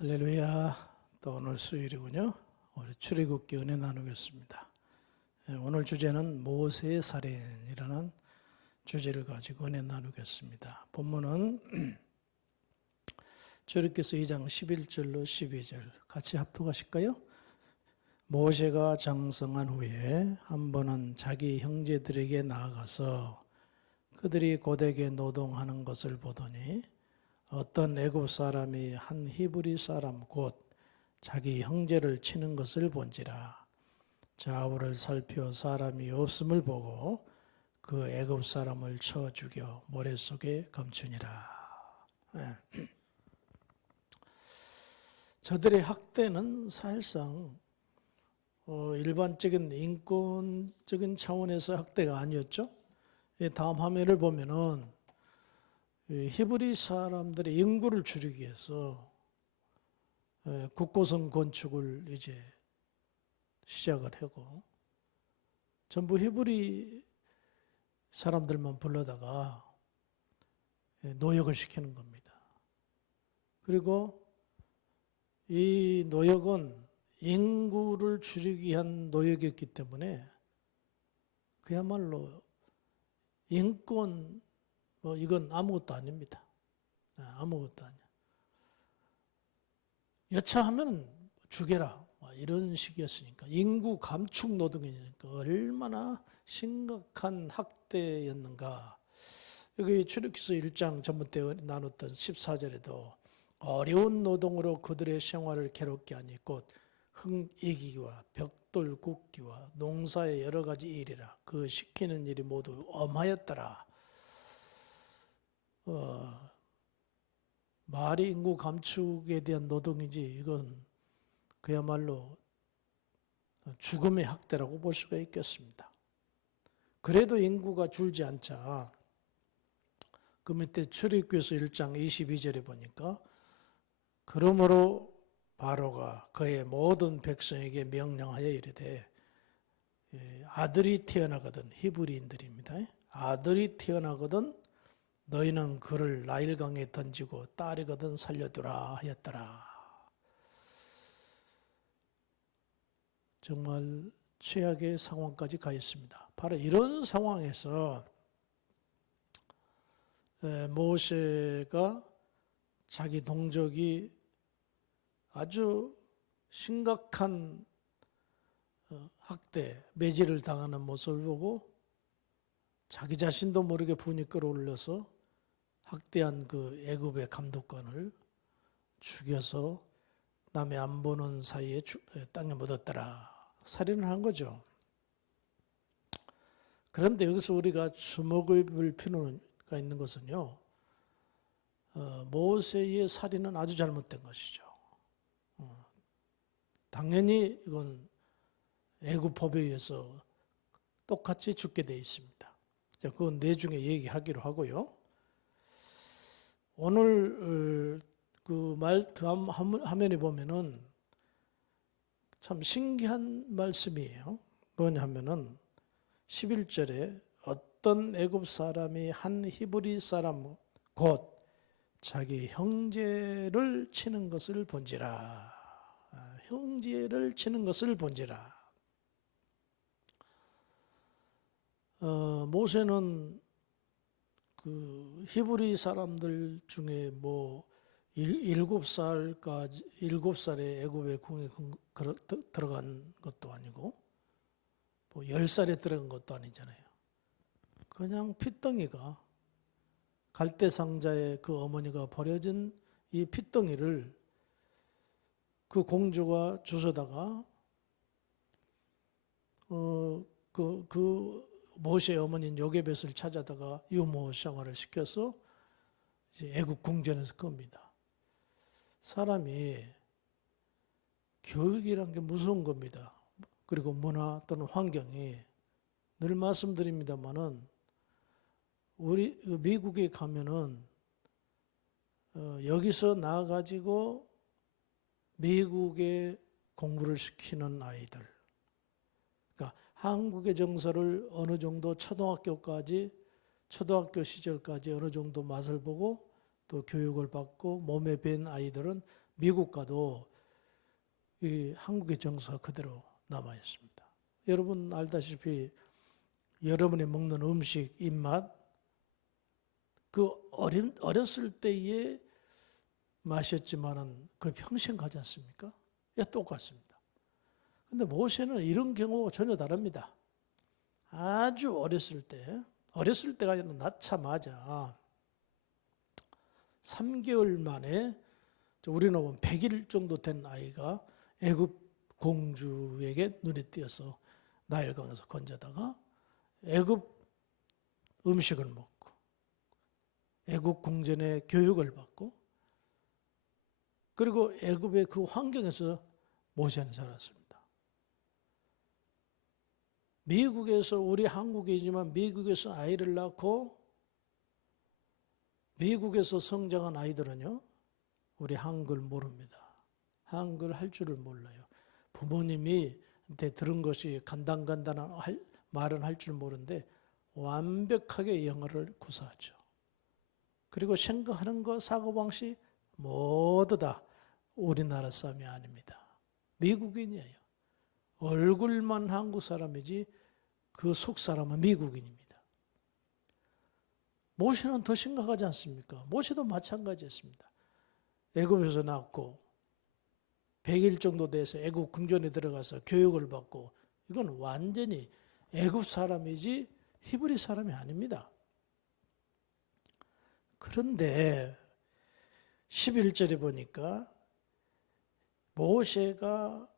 할렐루야. 또 오늘 수요일이군요. 우리 출애굽기 은혜 나누겠습니다. 오늘 주제는 모세의 살인이라는 주제를 가지고 은혜 나누겠습니다. 본문은 출애굽기서 2장 11절로 12절 같이 합독하실까요? 모세가 장성한 후에 한 번은 자기 형제들에게 나아가서 그들이 고되게 노동하는 것을 보더니 어떤 애굽 사람이 한 히브리 사람 곧 자기 형제를 치는 것을 본지라. 좌우를 살펴 사람이 없음을 보고 그 애굽 사람을 쳐 죽여 모래 속에 감추니라. 저들의 학대는 사실상 일반적인 인권적인 차원에서 학대가 아니었죠. 다음 화면을 보면은 히브리 사람들의 인구를 줄이기 위해서 국고성 건축을 이제 시작을 하고 전부 히브리 사람들만 불러다가 노역을 시키는 겁니다. 그리고 이 노역은 인구를 줄이기 위한 노역이었기 때문에 그야말로 인권 이건 아무것도 아닙니다. 아무것도 아니야. 여차하면 죽여라. 이런 식이었으니까. 인구 감축 노동이니까 얼마나 심각한 학대였는가. 여기 출애굽기서 1장 전번 때 나눴던 14절에도 어려운 노동으로 그들의 생활을 괴롭게 하니 곧 흙 이기기와 벽돌 굽기와 농사의 여러 가지 일이라. 그 시키는 일이 모두 엄하였더라. 말이 인구 감축에 대한 노동이지 이건 그야말로 죽음의 학대라고 볼 수가 있겠습니다. 그래도 인구가 줄지 않자 그 밑에 출애굽기서 1장 22절에 보니까 그러므로 바로가 그의 모든 백성에게 명령하여 이르되 아들이 태어나거든 히브리인들입니다. 아들이 태어나거든 너희는 그를 나일강에 던지고 딸이거든 살려두라 하였더라. 정말 최악의 상황까지 가 있습니다. 바로 이런 상황에서 모세가 자기 동족이 아주 심각한 학대, 매질을 당하는 모습을 보고 자기 자신도 모르게 분이 끌어올려서 학대한 그 애굽의 감독관을 죽여서 남의 안 보는 사이에 땅에 묻었더라. 살인을 한 거죠. 그런데 여기서 우리가 주목을 볼 필요가 있는 것은요. 모세의 살인은 아주 잘못된 것이죠. 당연히 이건 애굽 법에 의해서 똑같이 죽게 되어 있습니다. 그건 내중에 얘기하기로 하고요. 오늘 그 다음 화면에 보면은 참 신기한 말씀이에요. 뭐냐 하면은 11절에 어떤 애굽 사람이 한 히브리 사람 곧 자기 형제를 치는 것을 본지라. 형제를 치는 것을 본지라. 모세는 그 히브리 사람들 중에 뭐 7살에 애굽의 궁에 들어간 것도 아니고 뭐 10살에 들어간 것도 아니잖아요. 그냥 핏덩이가 갈대 상자에 그 어머니가 버려진 이 핏덩이를 그 공주가 주워다가 모세의 어머니인 요게벳을 찾아다가 유모 생활을 시켜서 이제 애국 궁전에서 겁니다. 사람이 교육이란 게 무서운 겁니다. 그리고 문화 또는 환경이 늘 말씀드립니다만은 우리 미국에 가면은 여기서 나가지고 미국에 공부를 시키는 아이들. 그러니까 한국의 정서를 어느 정도 초등학교 시절까지 어느 정도 맛을 보고 또 교육을 받고 몸에 밴 아이들은 미국과도 이 한국의 정서가 그대로 남아 있습니다. 여러분 알다시피 여러분이 먹는 음식 입맛 그 어렸을 때의 맛이었지만은 그 평생 가지 않습니까? 예, 똑같습니다. 근데 모세는 이런 경우가 전혀 다릅니다. 아주 어렸을 때가 아니라 낳자마자 3개월 만에 우리는 보면 100일 정도 된 아이가 애굽 공주에게 눈에 띄어서 나일강에서 건져다가 애굽 음식을 먹고 애굽 궁전의 교육을 받고 그리고 애굽의 그 환경에서 모세는 자랐습니다. 미국에서 우리 한국이지만 미국에서 아이를 낳고 미국에서 성장한 아이들은요. 우리 한글 모릅니다. 한글 할 줄을 몰라요. 부모님이 들은 것이 간단간단한 말은 할 줄 모르는데 완벽하게 영어를 구사하죠. 그리고 생각하는 것, 사고방식 모두 다 우리나라 사람이 아닙니다. 미국인이에요. 얼굴만 한국 사람이지 그 속 사람은 미국인입니다. 모세는 더 심각하지 않습니까? 모세도 마찬가지였습니다. 애굽에서 낳고 100일 정도 돼서 애굽 궁전에 들어가서 교육을 받고 이건 완전히 애굽 사람이지 히브리 사람이 아닙니다. 그런데 11절에 보니까 모세가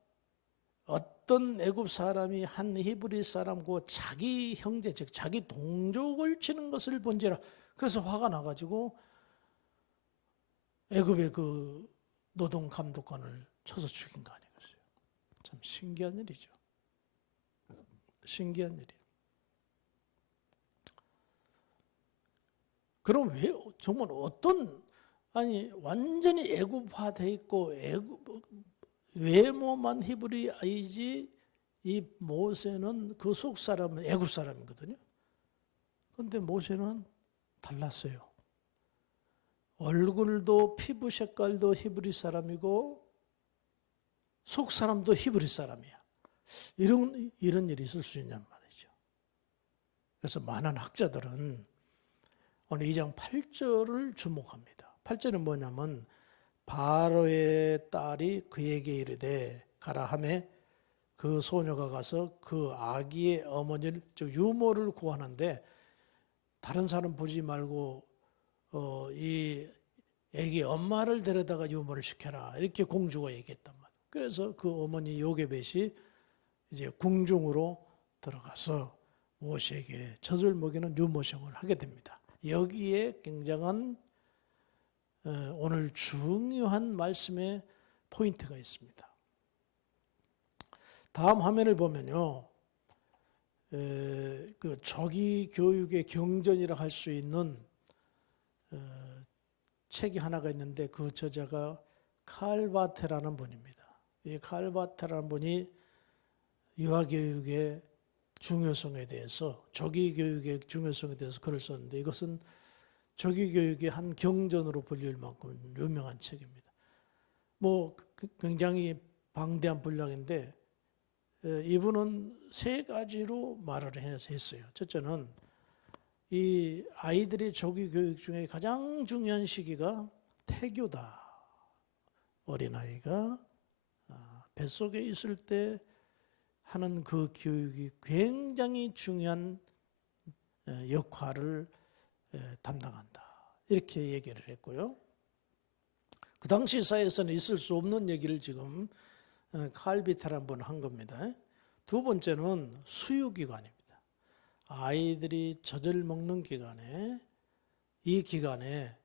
어떤 애굽 사람이 한 히브리 사람과 자기 형제 즉 자기 동족을 치는 것을 본지라 그래서 화가 나가지고 애굽의 그 노동 감독관을 쳐서 죽인 거 아니겠어요? 참 신기한 일이죠. 신기한 일이에요. 그럼 왜 정말 완전히 애굽화돼 있고 외모만 히브리 아이지 이 모세는 그 속 사람은 애굽 사람이거든요. 그런데 모세는 달랐어요. 얼굴도 피부 색깔도 히브리 사람이고 속 사람도 히브리 사람이야. 이런 일이 있을 수 있냔 말이죠. 그래서 많은 학자들은 오늘 2장 8절을 주목합니다. 8절은 뭐냐면 바로의 딸이 그에게 이르되 가라 하매 그 소녀가 가서 그 아기의 어머니를 즉 유모를 구하는데 다른 사람 보지 말고 이 아기 엄마를 데려다가 유모를 시켜라 이렇게 공주가 얘기했단 말이에요. 그래서 그 어머니 요게벳이 이제 궁중으로 들어가서 모세에게 젖을 먹이는 유모생을 하게 됩니다. 여기에 굉장한 오늘 중요한 말씀의 포인트가 있습니다. 다음 화면을 보면요. 그 조기 교육의 경전이라 할 수 있는 책이 하나가 있는데 그 저자가 칼바테라는 분입니다. 이 칼바테라는 분이 유아교육의 중요성에 대해서 조기 교육의 중요성에 대해서 글을 썼는데 이것은 조기 교육의 한 경전으로 불릴 만큼 유명한 책입니다. 굉장히 방대한 분량인데 이분은 세 가지로 말을 했어요. 첫째는 이 아이들의 조기 교육 중에 가장 중요한 시기가 태교다. 어린아이가 뱃속에 있을 때 하는 그 교육이 굉장히 중요한 역할을 담당한다. 이렇게 얘기를 했고요. 그 당시 사회에서는 있을 수 없는 얘기를 지금 칼비테란 분은 한 겁니다. 두 번째는 수유기간입니다. 아이들이 젖을 먹는 기간에 이 기간에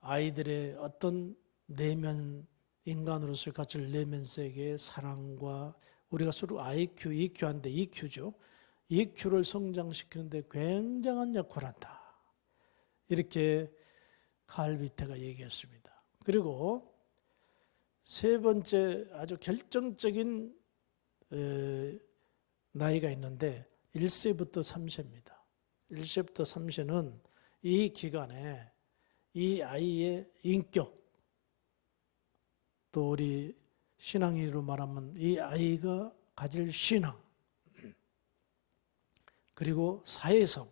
아이들의 어떤 내면 인간으로서의 가치를 내면 세계의 사랑과 우리가 서로 IQ, EQ한데 EQ죠. EQ를 성장시키는데 굉장한 역할을 한다. 이렇게 칼비테가 얘기했습니다. 그리고 세 번째 아주 결정적인 나이가 있는데 1세부터 3세입니다. 1세부터 3세는 이 기간에 이 아이의 인격, 또 우리 신앙인으로 말하면 이 아이가 가질 신앙, 그리고 사회성,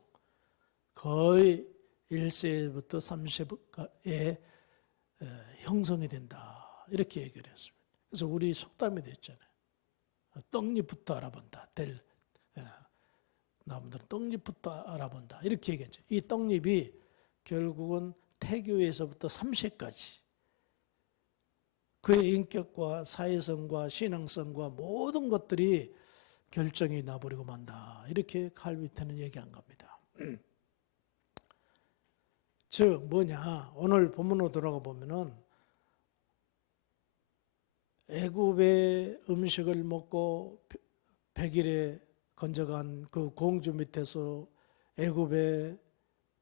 거의 1세부터 3세에 형성이 된다. 이렇게 얘기를 했습니다. 그래서 우리 속담에도 있잖아요. 떡잎부터 알아본다. 나무들은 떡잎부터 알아본다. 이렇게 얘기했죠. 이 떡잎이 결국은 태교에서부터 3세까지 그의 인격과 사회성과 신앙성과 모든 것들이 결정이 나버리고 만다. 이렇게 칼빈트는 얘기한 겁니다. 즉 뭐냐? 오늘 본문으로 돌아가 보면은 애굽의 음식을 먹고 100일에 건져간 그 공주 밑에서 애굽의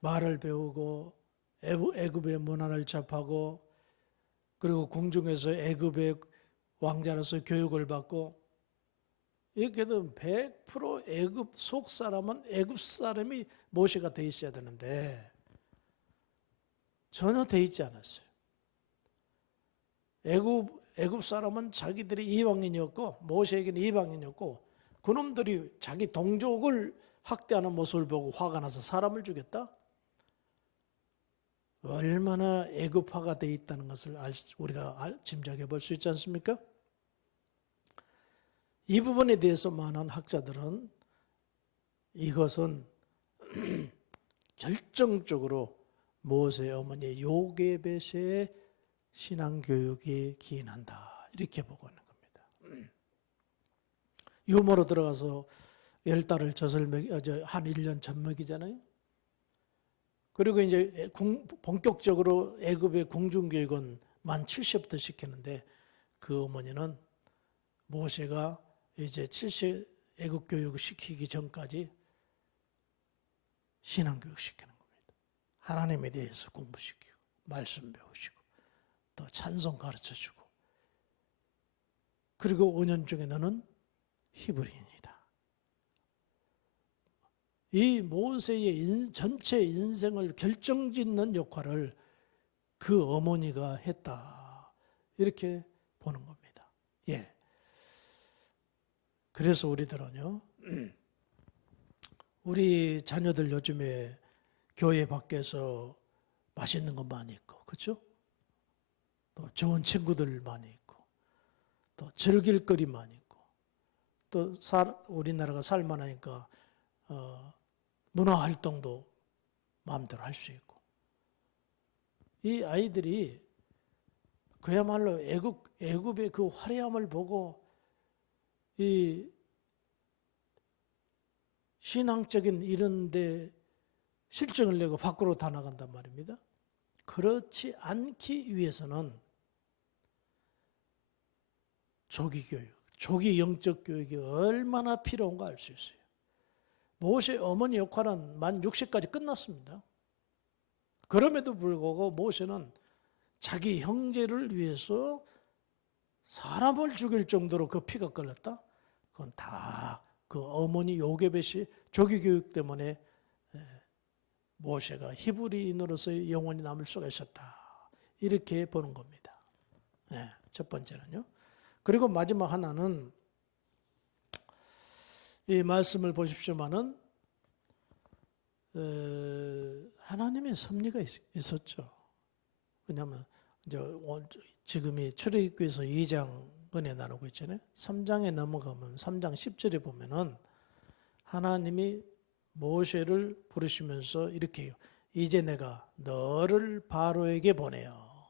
말을 배우고 애굽의 문화를 접하고 그리고 궁중에서 애굽의 왕자로서 교육을 받고 이렇게 되면 100% 애굽 속 사람은 애굽 사람이 모세가 돼 있어야 되는데 전혀 돼 있지 않았어요. 애굽 사람은 자기들이 이방인이었고 모세에게는 이방인이었고 그놈들이 자기 동족을 학대하는 모습을 보고 화가 나서 사람을 죽였다? 얼마나 애굽화가 되어 있다는 것을 우리가 짐작해 볼 수 있지 않습니까? 이 부분에 대해서 많은 학자들은 이것은 결정적으로 모세 어머니의 요게벳의 신앙교육이 기인한다. 이렇게 보고 있는 겁니다. 유모로 들어가서 10달을 한 1년 전 먹이잖아요. 그리고 이제 본격적으로 애굽의 궁중교육은 만 70부터 시키는데 그 어머니는 모세가 이제 70 애굽 교육을 시키기 전까지 신앙교육 시키는 겁니다. 하나님에 대해서 공부시키고 말씀 배우시고 또 찬송 가르쳐주고 그리고 5년 중에 너는 히브리인이다. 이 모세의 전체 인생을 결정짓는 역할을 그 어머니가 했다. 이렇게 보는 겁니다. 예. 그래서 우리들은요, 우리 자녀들 요즘에 교회 밖에서 맛있는 거 많이 있고, 그렇죠? 또 좋은 친구들 많이 있고, 또 즐길 거리 많이 있고, 또 우리나라가 살만하니까 문화 활동도 마음대로 할 수 있고, 이 아이들이 그야말로 애굽의 그 화려함을 보고 이 신앙적인 이런데 실증을 내고 밖으로 다 나간단 말입니다. 그렇지 않기 위해서는 조기교육, 조기 영적 교육이 얼마나 필요한가 알 수 있어요. 모세 어머니 역할은 만 60까지 끝났습니다. 그럼에도 불구하고 모세는 자기 형제를 위해서 사람을 죽일 정도로 그 피가 끓었다? 그건 다 그 어머니 요게벳이 조기교육 때문에 모세가 히브리인으로서의 영원히 남을 수가 있었다. 이렇게 보는 겁니다. 첫 번째는요. 그리고 마지막 하나는 이 말씀을 보십시오마는 하나님의 섭리가 있었죠. 왜냐하면 이제 지금이 출애굽기에서 2장 은혜 나누고 있잖아요. 3장에 넘어가면 3장 10절에 보면은 하나님이 모세를 부르시면서 이렇게 해요. 이제 내가 너를 바로에게 보내요.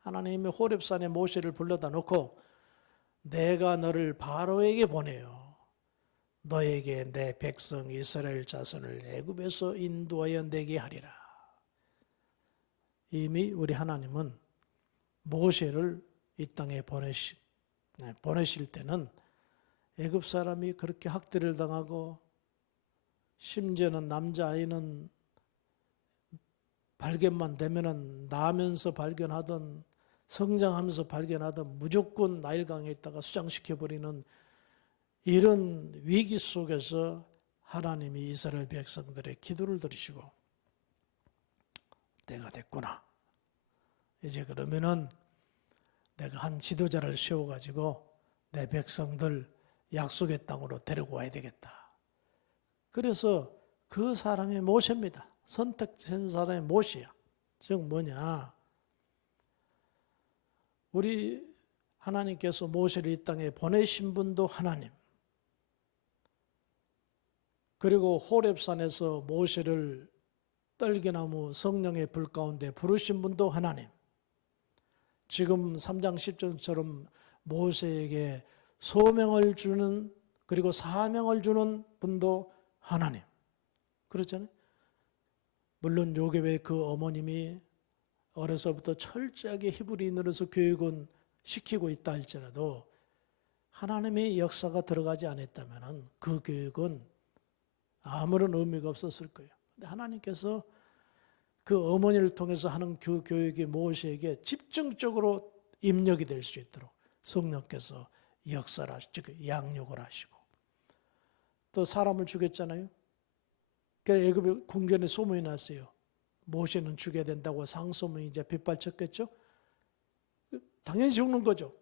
하나님이 호렙산에 모세를 불러다 놓고 내가 너를 바로에게 보내요. 너에게 내 백성 이스라엘 자손을 애굽에서 인도하여 내게 하리라. 이미 우리 하나님은 모세를 이 땅에 보내실 때는 애굽 사람이 그렇게 학대를 당하고 심지어는 남자아이는 발견만 되면은 나면서 발견하던 성장하면서 발견하던 무조건 나일강에 있다가 수장시켜버리는 이런 위기 속에서 하나님이 이스라엘 백성들의 기도를 들으시고 때가 됐구나. 이제 그러면은 내가 한 지도자를 세워가지고 내 백성들 약속의 땅으로 데리고 와야 되겠다. 그래서 그 사람이 모세입니다. 선택된 사람이 모세야. 즉 뭐냐? 우리 하나님께서 모세를 이 땅에 보내신 분도 하나님, 그리고 호렙산에서 모세를 떨기나무 성령의 불 가운데 부르신 분도 하나님, 지금 3장 10절처럼 모세에게 소명을 주는, 그리고 사명을 주는 분도 하나님. 그렇잖아요. 물론 요셉의 그 어머님이 어려서부터 철저하게 히브리인으로서 교육은 시키고 있다 할지라도 하나님의 역사가 들어가지 않았다면 그 교육은 아무런 의미가 없었을 거예요. 근데 하나님께서 그 어머니를 통해서 하는 그 교육이 모세에게 집중적으로 입력이 될 수 있도록 성령께서 역사를 하시고, 즉 양육을 하시고, 또 사람을 죽였잖아요. 그래서 애굽의 궁전에 소문이 났어요. 모세는 죽여야 된다고 상소문이 이제 빗발쳤겠죠. 당연히 죽는 거죠.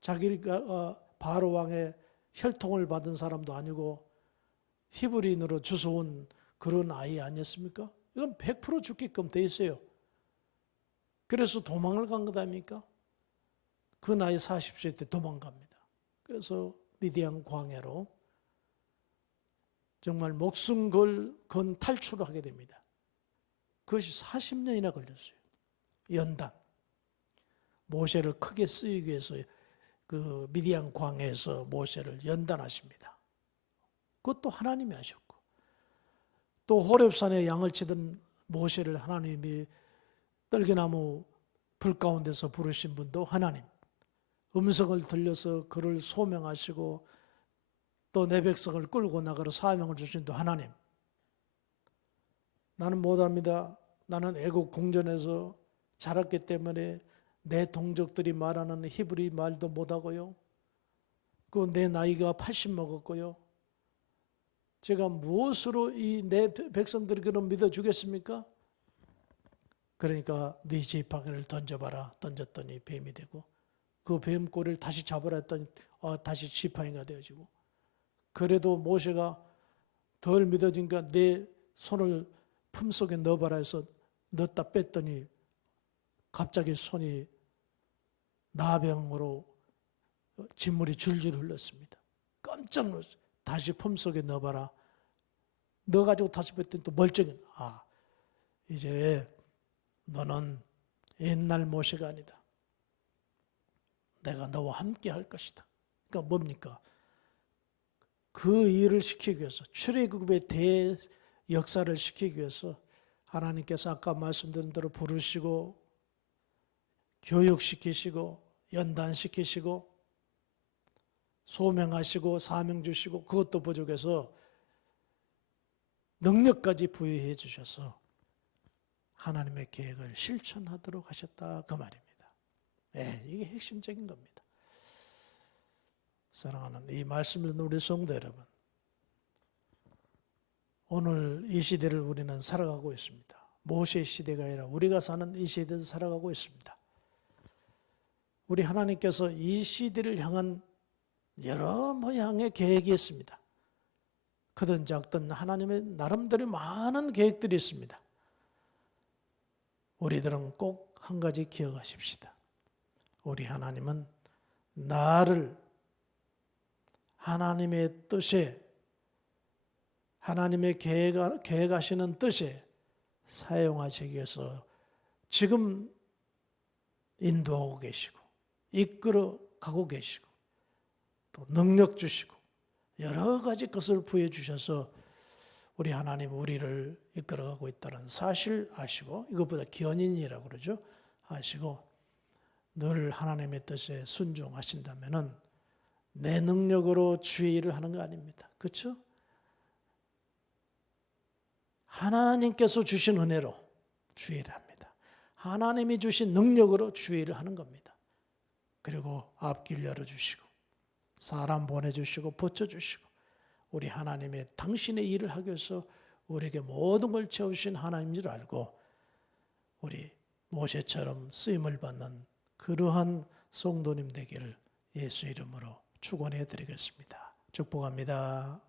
자기가 바로 왕의 혈통을 받은 사람도 아니고 히브리인으로 주워온 그런 아이 아니었습니까? 이건 100% 죽게끔 돼 있어요. 그래서 도망을 간 것 아닙니까? 그 나이 40세 때 도망갑니다. 그래서 미디안 광야로 정말 목숨 건 탈출을 하게 됩니다. 그것이 40년이나 걸렸어요. 연단. 모세를 크게 쓰이기 위해서 그 미디안 광야에서 모세를 연단하십니다. 그것도 하나님이 하셨고, 또 호렙산에 양을 치던 모세를 하나님이 떨기나무 불 가운데서 부르신 분도 하나님, 음성을 들려서 그를 소명하시고 또 내 백성을 끌고 나가러 사명을 주신 또 하나님. 나는 못합니다. 나는 애국 궁전에서 자랐기 때문에 내 동족들이 말하는 히브리 말도 못하고요. 그 내 나이가 80 먹었고요. 제가 무엇으로 이 내 백성들이 그럼 믿어주겠습니까? 그러니까 네 지팡이를 던져봐라. 던졌더니 뱀이 되고, 그 뱀꼬리를 다시 잡으라 했더니 다시 지팡이가 되어지고, 그래도 모세가 덜 믿어지니까 내 손을 품속에 넣어봐라 해서 넣었다 뺐더니 갑자기 손이 나병으로 진물이 줄줄 흘렀습니다. 깜짝 놀랐어요. 다시 품속에 넣어봐라. 넣어가지고 다시 뺐더니 또 멀쩡해. 이제 너는 옛날 모세가 아니다. 내가 너와 함께 할 것이다. 그러니까 뭡니까? 그 일을 시키기 위해서, 출애굽의 대역사를 시키기 위해서 하나님께서 아까 말씀드린 대로 부르시고 교육시키시고 연단시키시고 소명하시고 사명 주시고, 그것도 부족해서 능력까지 부여해 주셔서 하나님의 계획을 실천하도록 하셨다, 그 말입니다. 네, 이게 핵심적인 겁니다. 사랑하는 이 말씀을 듣는 우리 성도 여러분, 오늘 이 시대를 우리는 살아가고 있습니다. 모세의 시대가 아니라 우리가 사는 이 시대에서 살아가고 있습니다. 우리 하나님께서 이 시대를 향한 여러 모양의 계획이 있습니다. 크든 작든 하나님의 나름대로 많은 계획들이 있습니다. 우리들은 꼭 한 가지 기억하십시다. 우리 하나님은 나를 하나님의 뜻에, 하나님의 계획하시는 뜻에 사용하시기 위해서 지금 인도하고 계시고 이끌어 가고 계시고 또 능력 주시고 여러 가지 것을 부여 주셔서 우리 하나님 우리를 이끌어가고 있다는 사실 아시고, 이것보다 견인이라고 그러죠. 아시고 늘 하나님의 뜻에 순종하신다면은 내 능력으로 주의 일을 하는 거 아닙니다. 그렇죠? 하나님께서 주신 은혜로 주의 일을 합니다. 하나님이 주신 능력으로 주의 일을 하는 겁니다. 그리고 앞길 열어주시고 사람 보내주시고 붙여주시고 우리 하나님의 당신의 일을 하기 위해서 우리에게 모든 걸 채우신 하나님인 줄 알고 우리 모세처럼 쓰임을 받는 그 그러한 성도님 되기를 예수 이름으로 축원해 드리겠습니다. 축복합니다.